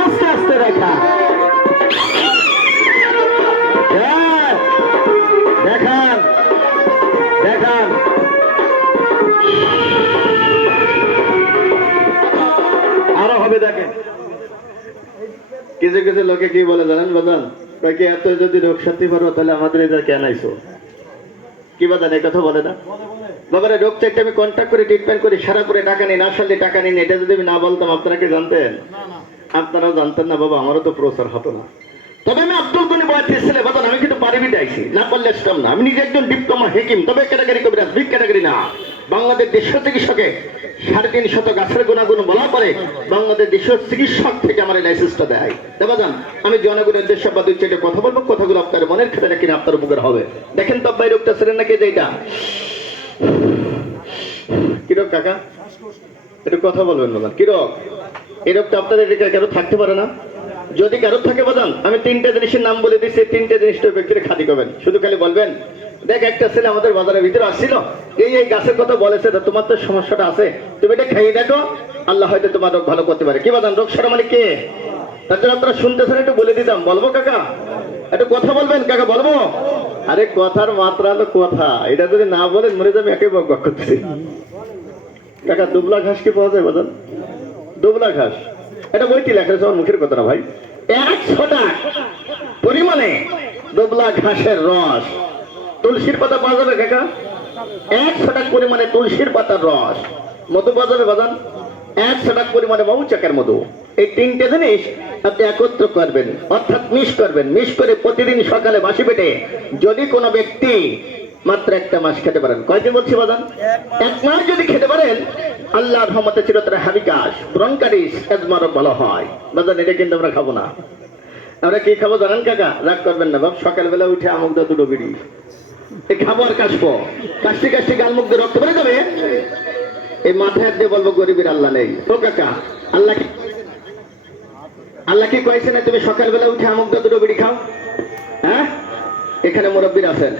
আস্তে আস্তে দেখা দেখান দেখান আরো হবে দেখেন। কিছু কিছু লোকে কি বলে জানেন বাজান, কি এত যদি রোগ সাথে পারো তাহলে আমাদের এটা কেন আইসো, কি বাজান এই কথা বলে না বাবারে? রোগ চাইতে আমি কন্ট্যাক্ট করে ট্রিটমেন্ট করি, সারা করে টাকা নিই, না সারলে টাকা নিই। এটা যদি আমি না বলতাম আপনারা কি জানতেন? আপনারাও জানতেন না বাবা, আমারও তো প্রচার হতো না। তবে আমি আব্দুল গনি বয়াতি ছেলে বাজান, আমি কিন্তু পারিবিটা আইছি, না পারলে আসতাম না। আমি নিজে একজন ডিপ্লোমা হেকিম, তবে ক্যাটাগরি কবিরাজ, বিগ ক্যাটাগরি না। বাংলাদেশ দেশীয় চিকিৎসকে 350 গাছের গুণাগুণ বলার পরে বাংলাদেশ দেশীয় চিকিৎসক থেকে আমার এই লাইসেন্সটা দেয়। বাজান আমি জনগণের উদ্দেশ্যে বা দুই চারটে কথা বলবো, কথাগুলো আপনার মনের খাতায় কিনা আপনার উপকার হবে। দেখেন তো ভাই রোগটা ছিলেন নাকি যে এটা কি রোগ কাকা? একটু কথা বলবেন বাজান, কি রোগ? এই রোগটা আপনাদের কারো থাকতে পারে না? যদি কারো থাকে বাজান, আমি 3টে জিনিসের নাম বলে দিচ্ছি, 3টে জিনিসটা ব্যক্তির খাতি করবেন। শুধু খালি বলবেন, দেখ একটা ছেলে আমাদের বাজারের ভিতরে আসছিল, এই গাছের কথা বলেছে, তোমার তো সমস্যাটা আছে, তুমি এটা খাইয়ে দেখো, আল্লাহ হয়তো তোমার রোগ ভালো করতে পারে। কি বাজান, রোগ সারা মানে কে? তার জন্য আপনারা শুনতেছেন, একটু বলে দিতাম। বলবো কাকা? একটু কথা বলবেন কাকা, বলবো? আরে কথার মাত্রা হলো কথা, এটা যদি না বলেন মরে যাবে, একে বক করতেছি। কাকা দুবলা ঘাস কি পাওয়া যায় বাজান? দুবলা ঘাস এটা বইটি লেখা আছে, আমার মুখের কথা না ভাই। 100 টাকা পরিমাণে দুবলা ঘাসের রস, তুলসীর পাতা পাওয়া যাবে কাকা? 100 টাকা পরিমাণে তুলসীর পাতার রস। মধু পাওয়া যাবে বাজান? 100 টাকা পরিমাণে মৌচাকের মধু। এই 3টে জিনিস আপনি একত্র করবেন, অর্থাৎ মিশ করবেন। মিশ করে প্রতিদিন সকালে বাসি পেটে যদি কোনো ব্যক্তি মাত্র 1 মাস খেতে পারেন, কয়দিন বলছি বাজান? 1 মাস যদি খেতে পারেন, আল্লাহর রহমতে চিরতরে হাবিকাস, ব্রঙ্কাইটিস, অ্যাজমারও ভালো হয় বাজান। এটা কিন্তু আমরা খাবো না। আমরা কি খাবো জানেন কাকা? রাগ করবেন না বাপ, সকালবেলা উঠে আমুক দা 2 বিড়ি এই খাবো আর কাশবো, কাশতে কাশতে গাল মুখ দিয়ে রক্ত বেড়ে যাবে। এই মাথায় দিয়ে বলবো গরিবের আল্লাহ নেই। ও কাকা, আল্লাহ কি কয়েছে না তুমি সকালবেলা উঠে আমুক দা 2 বিড়ি খাও? হ্যাঁ, এখানে মুরব্বীর আছেন।